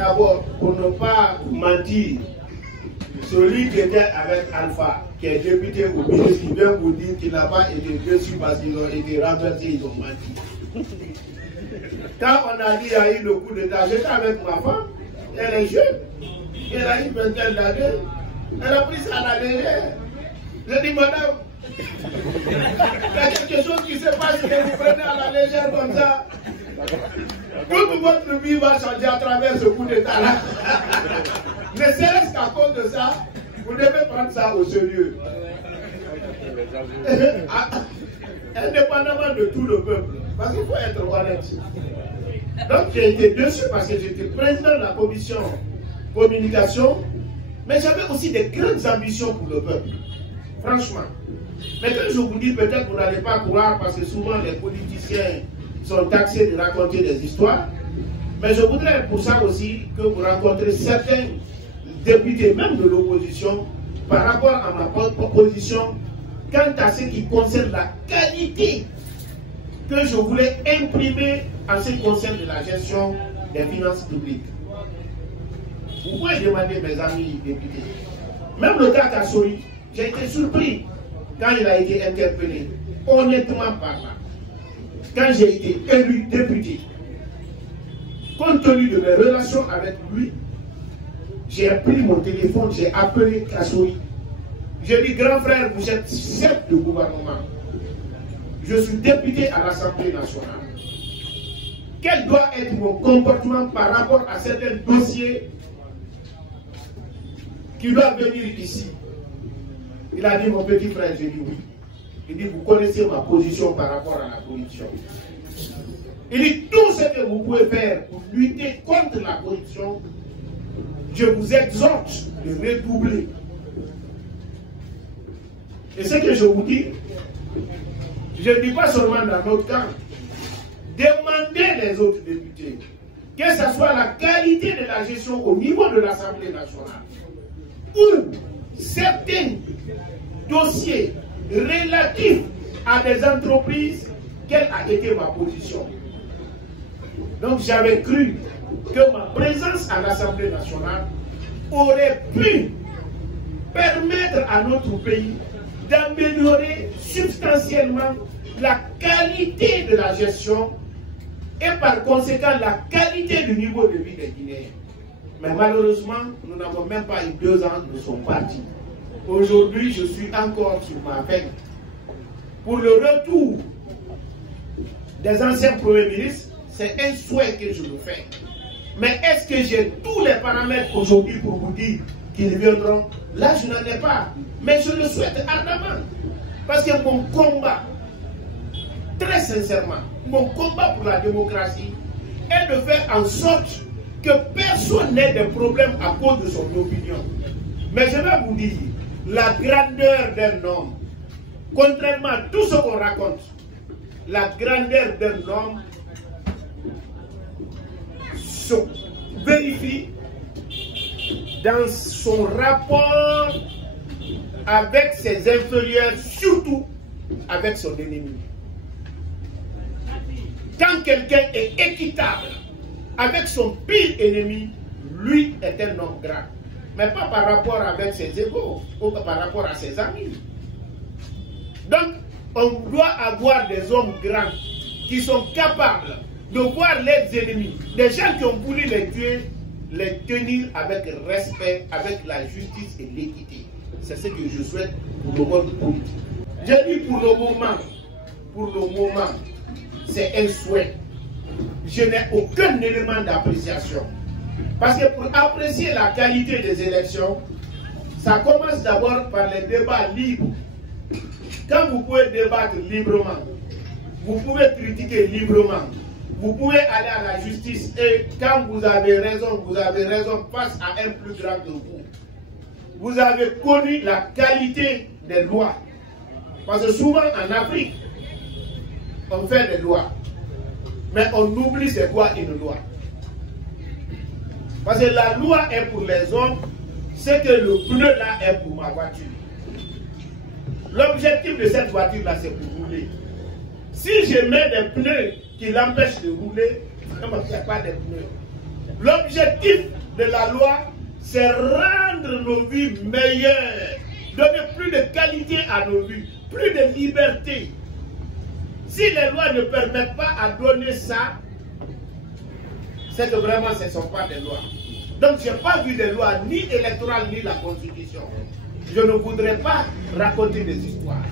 d'abord, pour ne pas mentir, celui qui était avec Alpha, qui est député au ministre, il vient vous dire qu'il n'a pas été déçu parce qu'ils ont été renversés, ils ont menti. Quand on a dit qu'il y a eu le coup d'État, j'étais avec ma femme, elle est jeune, elle a une vingtaine d'années, elle a pris ça à la légère. J'ai dit, madame, il y a quelque chose qui se passe, que vous prenez à la légère comme ça. Toute votre vie va changer à travers ce coup d'État-là. Ne serait-ce qu'à cause de ça, vous devez prendre ça au sérieux. Indépendamment de tout le peuple. Parce qu'il faut être honnête. Donc j'ai été déçu parce que j'étais président de la commission communication, mais j'avais aussi des grandes ambitions pour le peuple. Franchement. Mais quand je vous dis, peut-être vous n'allez pas croire parce que souvent les politiciens sont taxés de raconter des histoires. Mais je voudrais pour ça aussi que vous rencontrez certains députés, même de l'opposition, par rapport à ma proposition, quant à ce qui concerne la qualité que je voulais imprimer en ce qui concerne la gestion des finances publiques. Vous pouvez demander, mes amis députés, même le cas Kassouri, j'ai été surpris quand il a été interpellé, honnêtement parlant, quand j'ai été élu député. Compte tenu de mes relations avec lui, j'ai pris mon téléphone, j'ai appelé Kassouri. J'ai dit, grand frère, vous êtes chef de gouvernement. Je suis député à l'Assemblée nationale. Quel doit être mon comportement par rapport à certains dossiers qui doivent venir ici? Il a dit, mon petit frère, j'ai dit oui. Il dit, vous connaissez ma position par rapport à la corruption. Il dit, tout ce que vous pouvez faire pour lutter contre la corruption, je vous exhorte de redoubler. Et ce que je vous dis, je ne dis pas seulement dans notre camp, demandez les autres députés, que ce soit la qualité de la gestion au niveau de l'Assemblée nationale, ou certains dossiers relatifs à des entreprises, quelle a été ma position. Donc j'avais cru que ma présence à l'Assemblée nationale aurait pu permettre à notre pays d'améliorer substantiellement la qualité de la gestion et par conséquent la qualité du niveau de vie des Guinéens. Mais malheureusement, nous n'avons même pas eu 2 ans de son parti. Aujourd'hui, je suis encore sur ma veine pour le retour des anciens premiers ministres. C'est un souhait que je le fais. Mais est-ce que j'ai tous les paramètres aujourd'hui pour vous dire qu'ils viendront? Là, je n'en ai pas. Mais je le souhaite ardemment. Parce que mon combat, très sincèrement, mon combat pour la démocratie est de faire en sorte que personne n'ait de problème à cause de son opinion. Mais je vais vous dire, la grandeur d'un homme, contrairement à tout ce qu'on raconte, la grandeur d'un homme se vérifie dans son rapport avec ses inférieurs, surtout avec son ennemi. Quand quelqu'un est équitable avec son pire ennemi, lui est un homme grand. Mais pas par rapport avec ses égaux ou par rapport à ses amis. Donc, on doit avoir des hommes grands qui sont capables de voir les ennemis, des gens qui ont voulu les tuer, les tenir avec respect, avec la justice et l'équité. C'est ce que je souhaite pour le monde politique. J'ai dit pour le moment, c'est un souhait. Je n'ai aucun élément d'appréciation. Parce que pour apprécier la qualité des élections, ça commence d'abord par les débats libres. Quand vous pouvez débattre librement, vous pouvez critiquer librement, vous pouvez aller à la justice et quand vous avez raison face à un plus grand que vous. Vous avez connu la qualité des lois. Parce que souvent en Afrique, on fait des lois. Mais on oublie c'est quoi une loi. Parce que la loi est pour les hommes, c'est que le pneu là est pour ma voiture. L'objectif de cette voiture là, c'est pour rouler. Si je mets des pneus qui l'empêchent de rouler, vraiment, il n'y a pas de pneus. L'objectif de la loi, c'est rendre nos vies meilleures, donner plus de qualité à nos vies, plus de liberté. Si les lois ne permettent pas à donner ça, c'est que vraiment ce ne sont pas des lois. Donc je n'ai pas vu des lois ni électorales ni la Constitution. Je ne voudrais pas raconter des histoires.